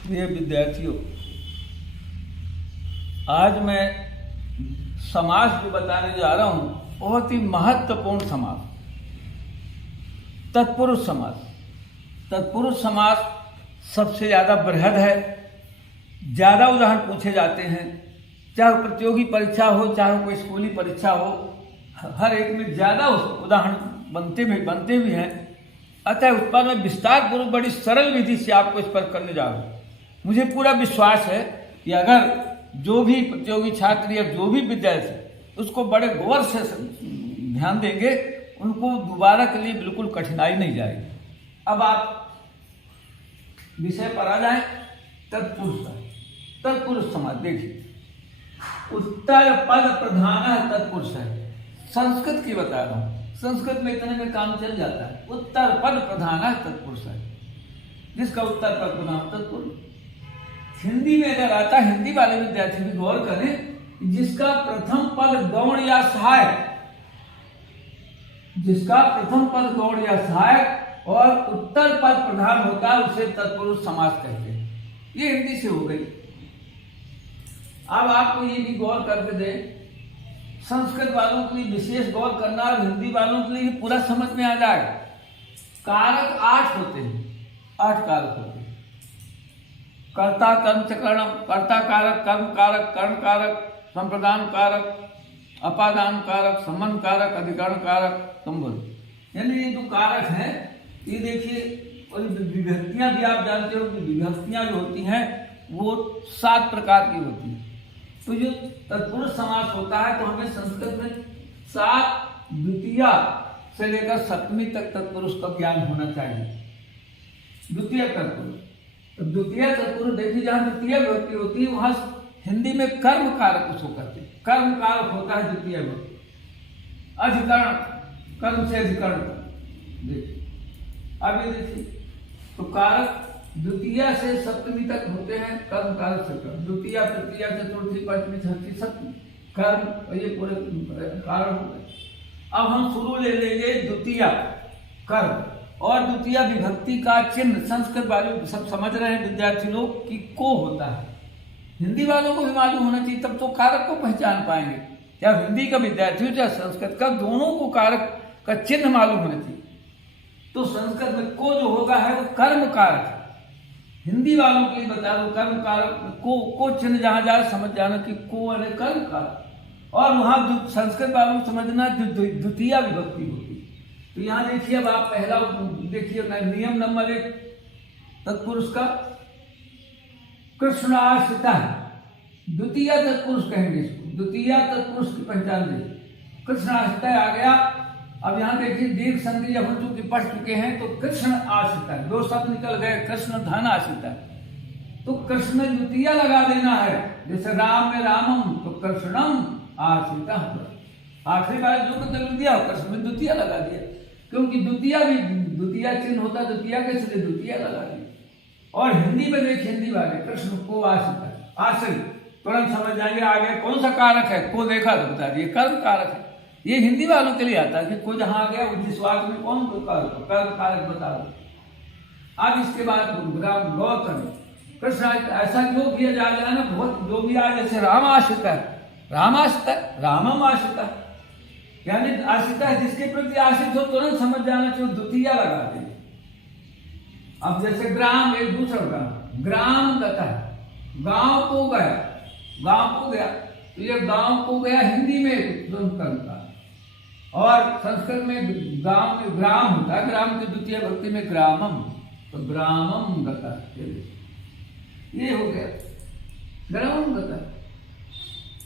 प्रिय विद्यार्थियों, आज मैं समास जो बताने जा रहा हूँ बहुत ही महत्वपूर्ण समास, तत्पुरुष समास। तत्पुरुष समास सबसे ज़्यादा बृहद है, ज़्यादा उदाहरण पूछे जाते हैं, चाहे प्रतियोगी परीक्षा हो चाहे कोई स्कूली परीक्षा हो, हर एक में ज़्यादा उदाहरण बनते भी हैं। अतः उस पर मैं विस्तार पूर्वक बड़ी सरल विधि से आपको इस पर करने जा रहा हूँ। मुझे पूरा विश्वास है कि अगर जो भी प्रतियोगी छात्र या जो भी विद्यार्थी उसको बड़े गौर से ध्यान देंगे, उनको दोबारा के लिए बिल्कुल कठिनाई नहीं जाएगी। अब आप विषय पर आ जाए। तत्पुरुष समास देखिए, उत्तर पद प्रधान तत्पुरुष है। संस्कृत की बता रहा हूँ, संस्कृत में इतने में काम चल जाता है। उत्तर पद प्रधान तत्पुरुष है, जिसका उत्तर पद प्रधान तत्पुरुष। हिंदी में अगर आता, हिंदी वाले विद्यार्थी भी गौर करें, जिसका प्रथम पद गौण या सहायक, जिसका प्रथम पद गौण या सहायक और उत्तर पद प्रधान होता है, उसे तत्पुरुष समास कहते हैं। ये हिंदी से हो गई। अब आपको ये भी गौर करके दे, संस्कृत वालों के लिए विशेष गौर करना और हिंदी वालों के लिए पूरा समझ में आ जाए। कारक 8 होते हैं, 8 कारक होते हैं। कर्ता कर्म चकरणम, कर्ता कारक, कर्म कारक, कर्ण कारक, संप्रदान कारक, अपादान कारक, संबंध कारक, अधिकरण कारक, संबंध। यानी ये जो कारक हैं, ये देखिए, और विभक्तियां भी आप जानते हो कि विभक्तियां जो होती हैं वो 7 प्रकार की होती हैं। तो जो तत्पुरुष समास होता है, तो हमें संस्कृत में 7 द्वितीया से लेकर 7वीं तक तत्पुरुष का ज्ञान होना चाहिए। द्वितीय तत्पुरुष, तो द्वितीय तत्पुरुष देखिए, जहाँ द्वितीय विभक्ति होती है वहां हिंदी में कर्म कारक उसको कहते हैं। कर्म कारक होता है द्वितीय विभक्ति। अधिकरण, कर्म से अधिकरण। देखिए अब ये देखिए, तो कारक द्वितीय से 7वीं तक होते हैं, कर्म कारक से कर्म। द्वितीय, तृतीय, चतुर्थी, पंचमी, छठी, 7वीं कर्म, और ये पूरे कारण हो गए। अब हम शुरू ले लेंगे द्वितीय कर्म, और द्वितीय विभक्ति का चिन्ह संस्कृत वाले सब समझ रहे हैं विद्यार्थी लोग कि को होता है। हिंदी वालों को भी मालूम होना चाहिए, तब तो कारक को पहचान पाएंगे। चाहे हिंदी का विद्यार्थी हो चाहे संस्कृत का, दोनों को कारक का चिन्ह मालूम होना चाहिए। तो संस्कृत में को जो होगा है वो कर्म कारक। हिंदी वालों के लिए बता दो, कर्म कारक को चिन्ह जहां जाए समझ जाना कि को वाले कर्म कारक। और वहां संस्कृत वालों को समझना द्वितीय विभक्ति होती है। तो यहाँ देखिए, अब आप पहला देखिए नियम नंबर 1 तत्पुरुष का, कृष्णाश्रित है। द्वितीय तत्पुरुष कहेंगे इसको, द्वितीय तत्पुरुष की पहचान देखिए। कृष्णाश्रित आ गया। अब यहाँ देखिए, दीर्घ संधि जब हम चूंकि पढ़ चुके हैं, तो कृष्ण आश्रित है, 2 शब्द निकल गए, कृष्ण धन आश्रित है। तो कृष्ण द्वितीय लगा देना है। जैसे राम में रामम, तो कृष्णम आश्रित। आखिरी बार जो बदल दिया, कृष्ण में द्वितीय लगा दिया, क्योंकि द्वितीय भी द्वितीय चिन्ह होता है, द्वितीय के इसलिए द्वितीय लगा दिया। और हिंदी में देखिए, हिंदी वाले कृष्ण को आश्रित है, आश्रित, तुरंत समझ जाएंगे आगे कौन सा कारक है। को देखा तो बता दिए कर्म कारक है। ये हिंदी वालों के लिए आता है कि को जहां आ गया जिस वाक्य में कौन कारक, कर्म कारक बता दो। अब इसके बाद गौर करें, कृष्ण ऐसा क्यों किया जा रहा है ना, बहुत जो भी आज जैसे राम आश्रित है, राम आश्रित है, रामम आश्रित है, यानी आश्रित है जिसके प्रति आश्रित हो, तुरंत समझ जाना चाहिए द्वितीय लगा दे। अब जैसे ग्राम, एक दूसरा ग्राम, ग्राम गता है, गांव को गया, गांव को गया, तो ये गांव को गया हिंदी में करता है। और संस्कृत में गांव में ग्राम होता है, ग्राम की द्वितीय भक्ति में ग्रामम, तो ग्रामम गता। ये हो गया ग्रामम गता,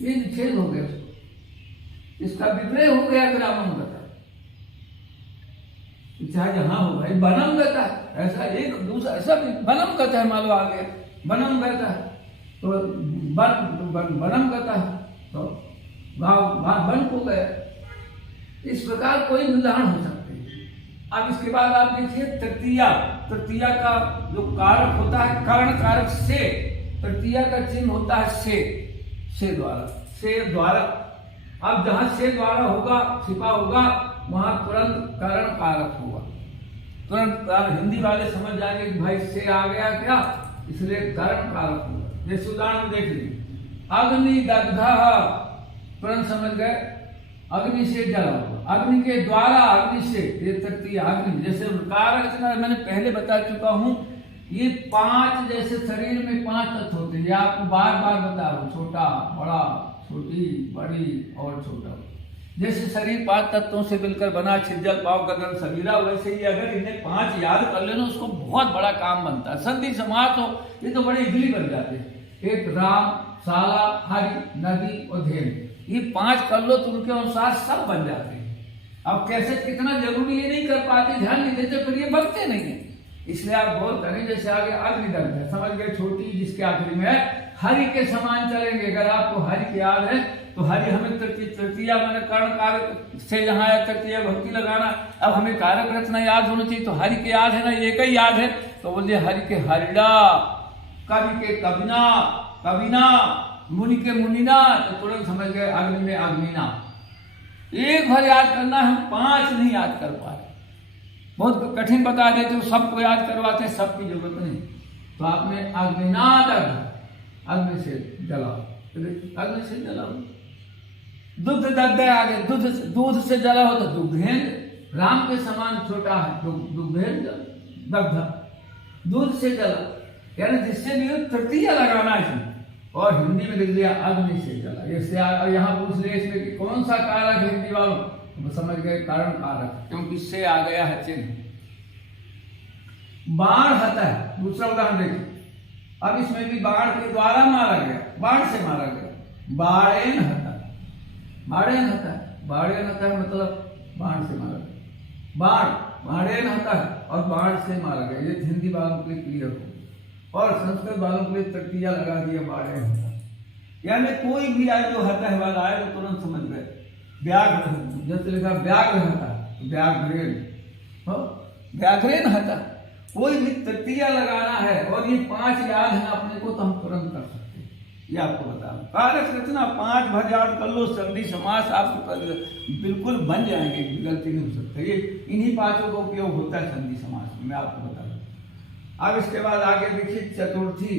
ये निषेध हो गया, इसका विप्रय हो गया ग्रामम गता। चाहे जहां हो भाई बनम गता, ऐसा एक दूसरा ऐसा भी बनम गता है, मान लो आ गया बनम गता है, तो बनम गता है, तो गाँव बन को गया। इस प्रकार कोई उदाहरण हो सकते हैं। अब इसके बाद आप देखिए तृतीया, तृतीया का जो कारक होता है कर्ण कारक से, तृतीया का चिन्ह होता है से द्वारा, से द्वारा। अब जहां से द्वारा होगा, छिपा होगा, वहां तुरंत कर्ण कारक होगा। तुरंत हिंदी वाले समझ जाएंगे कि भाई से आ गया क्या, इसलिए कारण कारक होगा। जैसे उदाहरण देख लीजिए, अग्नि दग्धा, तुरंत समझ गए, अग्नि से जला हुआ, अग्नि के द्वारा, अग्नि से, ये तृतीय अग्नि। जैसे कारक मैंने पहले बता चुका हूं, ये 5 जैसे शरीर में 5 तत्व होते हैं, ये आपको बार बार बता रहा हूं, छोटा बड़ा, छोटी बड़ी और छोटा। जैसे शरीर 5 तत्वों से मिलकर बना, छिज्जल पाव गगन समीरा, वैसे ही अगर इन्हें 5 याद कर लेना, उसको बहुत बड़ा काम बनता है। संधि समास हो, ये तो बड़े इजली बन जाते हैं। एक राम, साला, हरि, नदी और धेनु, ये 5 कर लो तो उनके अनुसार सब बन जाते हैं। अब कैसे कितना जरूरी ये नहीं कर पाते, ध्यान नहीं देते, फिर ये बनते नहीं है। इसलिए आप गौर करें, जैसे आगे अग्निदग्ध है, समझ गए, छोटी जिसके आखिरी में है, हरि के समान चलेंगे। अगर आपको हरि के याद है तो हरि हमें तृतीया मैंने कर्ण कारक से जहां है तृतीया भक्ति लगाना। अब हमें कारक रचना याद होनी चाहिए, तो हरि के याद है ना, एक ही याद है, तो बोलिए हरि के हरिड़ा, कवि के कविना, कविना, मुनि के मुनिना, तो तुरंत समझ गए अग्नि में अग्निना। एक बार याद करना, हम 5 नहीं याद कर पा रहे, बहुत कठिन बता देते, तो सबको याद करवाते, सबकी जरूरत नहीं। तो आपने अग्निनाद, अग्नि से जलाओ, अग्नि से जलाओ। दुग्ध दग्ध आगे, दूध से जला हो तो दुग्धेन्द्र, राम के समान छोटा है तो दुग्धेन्द्र दग्ध, दूध से जला, यानी जिससे भी तृतीय लगाना है। और हिंदी में लिख दिया अग्नि से जला। इससे यहाँ पूछ लिया इसमें कि कौन सा कारक है हिंदी वालों, तो समझ गए कारण कारक, क्योंकि इससे आ गया है चिन्ह। बाण हता है, दूसरा उदाहरण देखिए, अब इसमें भी बाण के द्वारा मारा गया, बाण से मारा गया, बाणेन हता, बाणेन हता है, बाणेन हता है मतलब बाण से मारा गया, बाण, बाणेन हता है और बाण से मारा गया। ये हिंदी वालों के लिए क्लियर हो, और संस्कृत वालों के लिए तृतीया लगा दिया, बाणेन हता, यानी कोई भी आए जो हता है वाला आए तो तुरंत समझ गए। व्याघ्र, जैसे लिखा व्याघ्र हता, व्याघ्रेन, व्याघ्रेन हता, कोई भी तृतीया लगाना है और ये 5 याद है अपने को, तो हम तुरंत कर सकते हैं। ये आपको बता रहा हूं, कारक रचना 5 भर याद कर लो, संधि समास आपको बिल्कुल बन जाएंगे, गलती नहीं हो सकता। ये इन्हीं 5 का उपयोग होता है संधि समास में, मैं आपको बता रहा हूं। अब इसके बाद आगे देखिए चतुर्थी,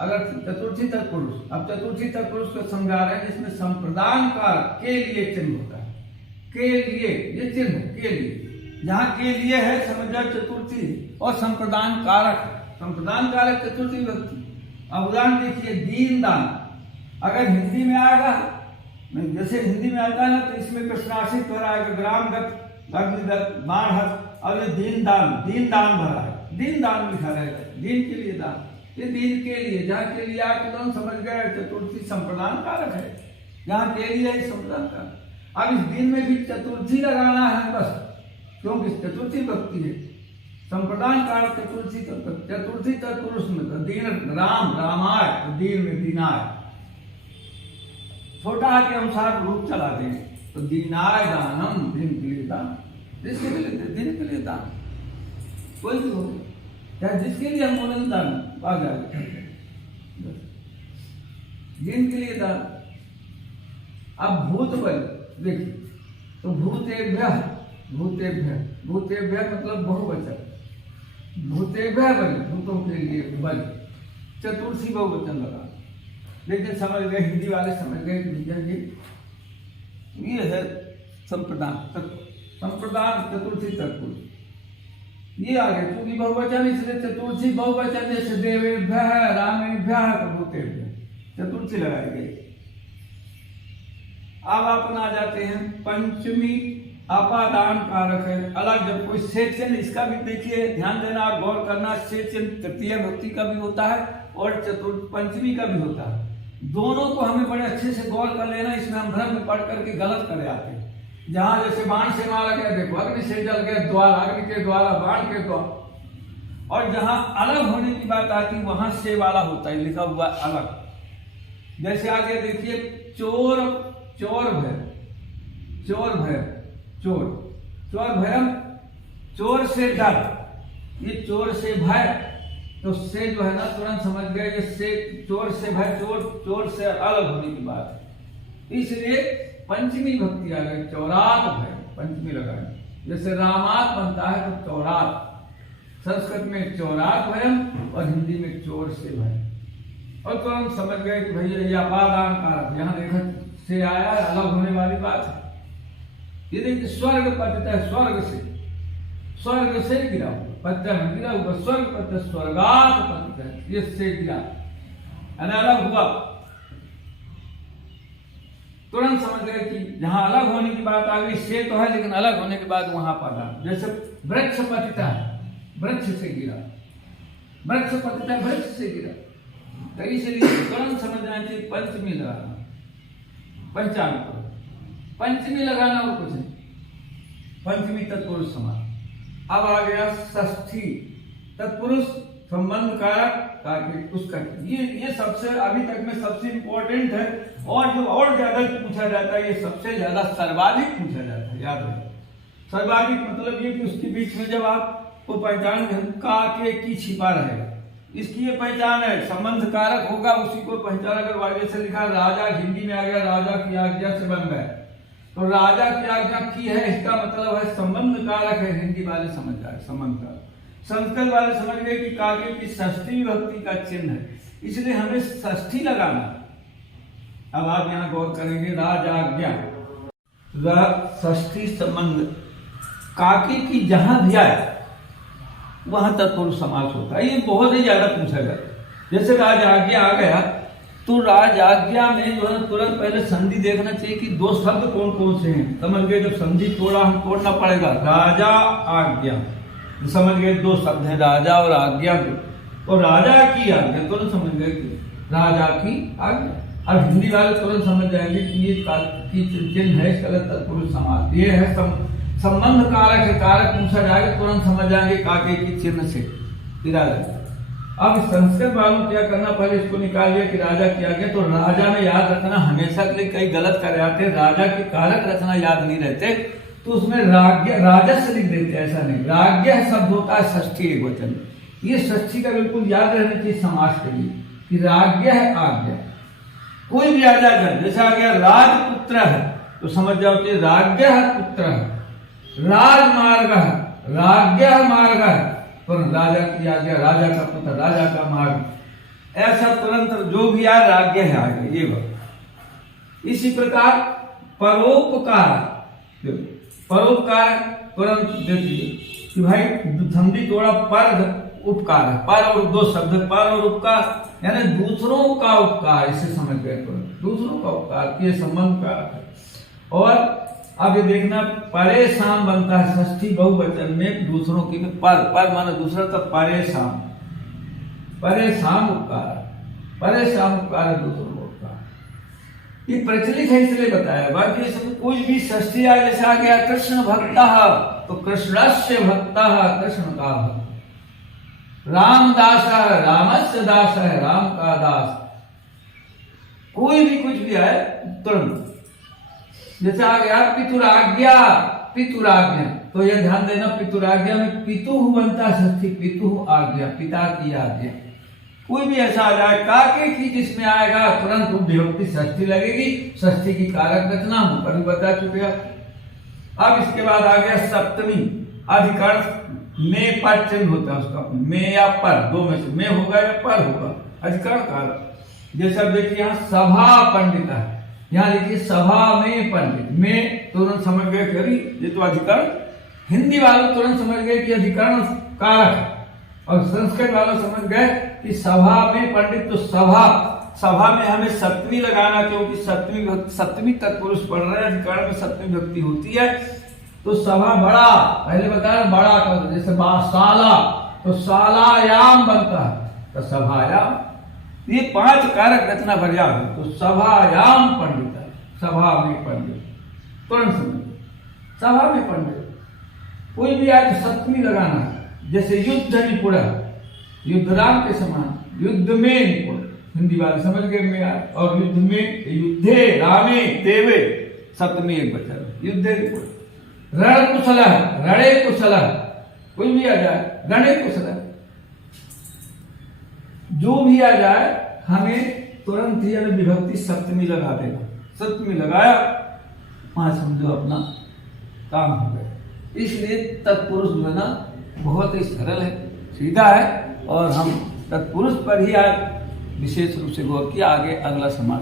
अगर चतुर्थी तत्पुरुष, अब चतुर्थी तत्पुरुष को समझा रहे हैं, जिसमें संप्रदान कारक के लिए चिन्ह होता है, के लिए, ये चिन्ह के लिए, जहां के लिए है समझ जाओ चतुर्थी, और संप्रदान कारक, संप्रदान कारक चतुर्थी व्यक्ति। अब उदाहरण देखिए, दीन दान, अगर हिंदी में आएगा, जैसे हिंदी में आता है ना, तो इसमें प्रश्नार्थित हो रहा है, ग्रामगत, अग्निगत, बाणहत, और ये दीन दान, दीन दान भरा है, दीन दान लिखा रहेगा, दीन के लिए दान, ये दीन के लिए, जहाँ के लिए आके तो समझ गए चतुर्थी संप्रदान कारक है, जहाँ के लिए है संप्रदान कारक। अब इस दिन में भी चतुर्थी लगाना है बस, क्योंकि चतुर्थी भक्ति है, संप्रदान कारक चतुर्थी, चतुर्थी तत्पुरुष में तो दीन, राम, रामाय, तो दीन में दीनाय, छोटा के अनुसार रूप चला देंगे, तो दीनाय दानम, दिन के लिए दान, जिसके लिए दिन के लिए दान, कोई भी हो, चाहे जिसके लिए हम बोले दान, आ जाए दिन के लिए दान। अब भूत बल देखिए, तो भूतेभ्य, भूतेभ्य, भूतेभ्य मतलब बहुवचन, भूतेभ्य बल, भूतों के लिए बल, चतुर्थी बहुवचन लगा। लेकिन समझ गए, हिंदी वाले समझ गए कि भैया ये है संप्रदान, संप्रदान चतुर्थी तत्पुरुष, ये आ गया, क्योंकि बहुवचन इसलिए चतुर्थी बहुवचन, जैसे देवेभ्य, रामेभ्य, भूतेभ्य, चतुर्थी लगाई गई। अब अपन आ जाते हैं पंचमी, अपादान कारक है, अलग जब कोई से चिन्ह, इसका भी देखिए ध्यान देना, आप गौर करना, से चिन्ह तृतीय भक्ति का भी होता है और चतुर्थ पंचमी का भी होता है। दोनों को हमें बड़े अच्छे से गौर कर लेना, इसमें हम भ्रम में पढ़ करके गलत कर आते हैं। जहां जैसे बाण से मारा गया, देखो अग्नि से जल गया, द्वार, अग्नि के द्वारा, बाण के द्वार, और जहां अलग होने की बात आती वहां से वाला होता है, लिखा हुआ अलग। जैसे आगे देखिए, चोर, चोर भय, चोर भय, चोर, चोर भयम, चोर से डर, ये चोर से भय, तो से जो है ना तुरंत समझ गए, ये से चोर से भय, चोर, चोर से अलग होने की बात है। इसलिए पंचमी भक्ति आ गई, चौरात भय, पंचमी लगाए, जैसे रामात बनता है तो चौरात, संस्कृत में चोरात भयम और हिंदी में चोर से भय। और तो हम समझ गए कि भैया ये अपादान कारक, यहाँ देखो से आया, अलग होने वाली बात है। ये देखिए स्वर्ग पतित है, स्वर्ग से गिरा हुआ, पत्ता में गिरा हुआ, स्वर्ग पतित, स्वर्गात पतित है, ये से गिरा, अलग हुआ। तुरंत समझ गए कि जहां अलग होने की बात आ गई, से तो है लेकिन अलग होने के बाद वहां पड़ा। जैसे वृक्ष पतिता है, वृक्ष से गिरा, वृक्ष पतिता है, वृक्ष से गिरा। तो इसलिए तुरंत समझना चाहिए पंचमी लगाना, पंचांग पर पंचमी लगाना और कुछ नहीं, पंचमी तत्पुरुष समास। अब आ गया षष्ठी, तत्पुरुष संबंध कारक उसका ये सबसे अभी तक में सबसे इंपॉर्टेंट है। और जो और ज्यादा पूछा जाता है, ये सबसे ज्यादा सर्वाधिक पूछा जाता है, याद रखिए। सर्वाधिक मतलब ये कि उसके बीच में जब आपको पहचान का के की छिपा रहेगा, इसकी ये पहचान है। संबंध कारक होगा, उसी को पहचान। अगर आगे से लिखा राजा, हिंदी में आ गया राजा की आज्ञा से बन गए, तो राजा की आज्ञा की है, इसका मतलब है संबंध कारक है। हिंदी वाले समझ जाए संबंध कारक, संस्कृत वाले समझ गए कि कागे की षष्ठी विभक्ति का चिन्ह है, इसलिए हमें षष्ठी लगाना। अब आप यहाँ गौर करेंगे, राजाज्ञा, षष्ठी संबंध काके की जहां भी आए वहां तत्पुरुष समास होता है। ये बहुत ही ज्यादा पूछा जाता है। जैसे राजाज्ञा आ गया, तो राजाज्ञा में जो है तुरंत पहले संधि देखना चाहिए कि दो शब्द कौन कौन से हैं। समझ गए, जब संधि तोड़ना पड़ेगा। राजा आज्ञा, समझ गए, दो शब्द हैं, राजा और आज्ञा को। और राजा की आज्ञा तुरंत समझ गए कि राजा की आज्ञा। अब हिंदी वाले तुरंत समझ जाएंगे कि ये चिन्ह है, इसका तत्पुरुष समास। ये है संबंध कारक है, कारक पूछा जाएगा तुरंत समझ जाएंगे काके की चिन्ह से राजा। अब संस्कृत वालों क्या करना, पहले इसको निकाल लिया कि राजा की आज्ञा। तो राजा में याद रखना, हमेशा के लिए कई गलत कर जाते, राजा के कारक रचना याद नहीं रहते, तो उसमें राजस्व लिख देते। ऐसा नहीं, राज्ञ शब्द होता है षष्ठी एक वचन। ये षष्ठी का बिल्कुल याद रहना चाहिए समास के लिए कि राज्ञ है आज्ञा। कोई भी आ जाएगा, जैसे आ गया राजपुत्र है, तो समझ जाओ कि राज्ञ पुत्र है। राजमार्ग है, राज्ञ मार्ग है, तो राजा की आज्ञा, राजा का पुत्र, राजा का मार्ग। ऐसा तुरंत जो भी आए राज्ञ है आगे, ये बात। इसी प्रकार परोपकार, परोपकार तुरंत देखिए कि भाई संधि तोड़ा, पर उपकार है, पर और दो शब्द, पर और उपकार, यानी दूसरों का उपकार, इसे समझ गए तुरंत, दूसरों का उपकार, ये संबंध का है। और अब ये देखना, परेशान बनता है षष्ठी बहुवचन में, दूसरों की पर माना दूसरा, तो परेशान, परेशान उपकार, परेशान उपकार है दूसरों को उपकार। ये प्रचलित है इसलिए बताया। बाकी इसमें कोई भी षष्ठी आए, जैसे आ गया कृष्ण भक्तः, तो कृष्णस्य भक्तः, कृष्ण का भक्त। रामदास है, रामस्य दास है, राम का दास। कोई भी कुछ भी आए तुरंत। जैसे आ गया पितुराज्ञा, पितुराज्ञा, तो यह ध्यान देना, पितुराज्ञा में पितु बनता षष्ठी, पितु आज्ञा, पिता की आज्ञा। कोई भी ऐसा आ जाए काके की जिसमें आएगा, तुरंत विभक्ति षष्ठी लगेगी। षष्ठी की कारक रचना हम ऊपर भी बता चुके हैं। अब इसके बाद आ गया सप्तमी, अधिकरण में पर चिन्ह होता है उसका, में या पर, दो में से में होगा या पर होगा, अधिकरण कारक। जैसे अब देखिए यहाँ सभा पंडित है, यहाँ लिखिए सभा में पंडित, में तुरंत समझ गए कि ये तो अधिकरण। हिंदी वालों तुरंत समझ गए कि अधिकरण कारक है, और संस्कृत वालों समझ गए कि सभा में पंडित, तो सभा में हमें सप्तमी लगाना, क्योंकि सप्तमी तत्पुरुष पढ़ रहे हैं, अधिकरण में सप्तमी विभक्ति होती है। तो सभा बड़ा, पहले बताया बड़ा कर, जैसे शाला, तो शालायाम बनता है, तो सभायाम। ये 5 कारक रचना बढ़िया है। तो सभायाम पंडित है, सभा में पंडित, तुरंत समझ, सभा में पंडित। कोई भी आज सप्तमी लगाना है, जैसे युद्ध निपुण, युद्धराम के समान, युद्ध में निपुण, हिंदी वाले समझ गए में आए। और युद्ध में, युद्धे रामे देवे, सप्तमी एक बचा, युद्धे निपुण। रण कुशल, रणे कुशल, कोई भी आ जाए, रणे कुशल, जो भी आ जाए हमें तुरंत ही विभक्ति सप्तमी लगा देगा। सप्तमी लगाया, वहां समझो अपना काम हो गया। इसलिए तत्पुरुष जो है ना बहुत ही सरल है। सीधा है और हम तत्पुरुष पर ही आज विशेष रूप से गौर किया। आगे अगला समाज